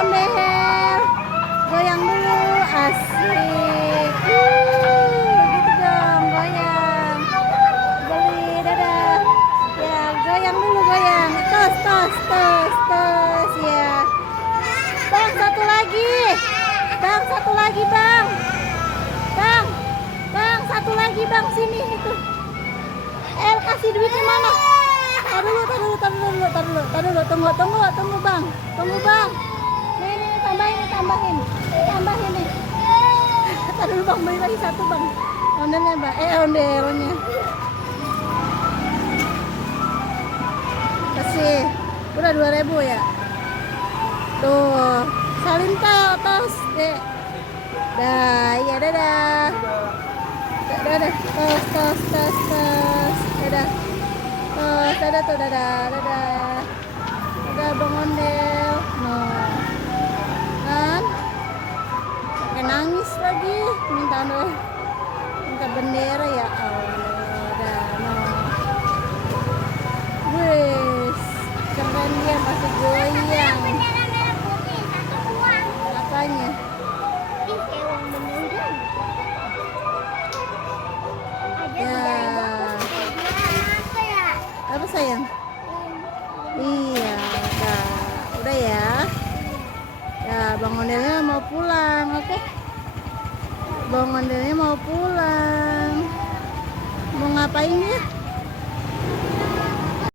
ondel. Goyang dulu, asik. Gitu dong, goyang. Beli, dadah. Ya, goyang dulu, goyang. Tos, tos, tos, tos, ya. Bang, satu lagi. Bang, satu lagi, Bang. Bang, Bang, satu lagi, Bang, sini itu. Kasih duitnya mana? Tar dulu, tunggu, Bang. Tunggu, Bang. Nih, tambahin nih. Tar dulu, Bang, beli lagi satu, Bang. Ondelnya, Bang. Ondelnya. Kasih. Udah 2.000 ya? Tuh, salin tos, Dek. Dah, iya, dadah. Dadah, tos. Dadah. Tos, dadah tuh, dadah. Dadah, Bang Ondel. Nah, kan? Pakai nangis lagi, minta bendera ya Allah. Wes, keren dia masih goyang. Apanya? Apa sayang? Iya, udah ya. Ya, Bang Ondelnya mau pulang, oke? Bang Ondelnya mau pulang. Mau ngapain ya?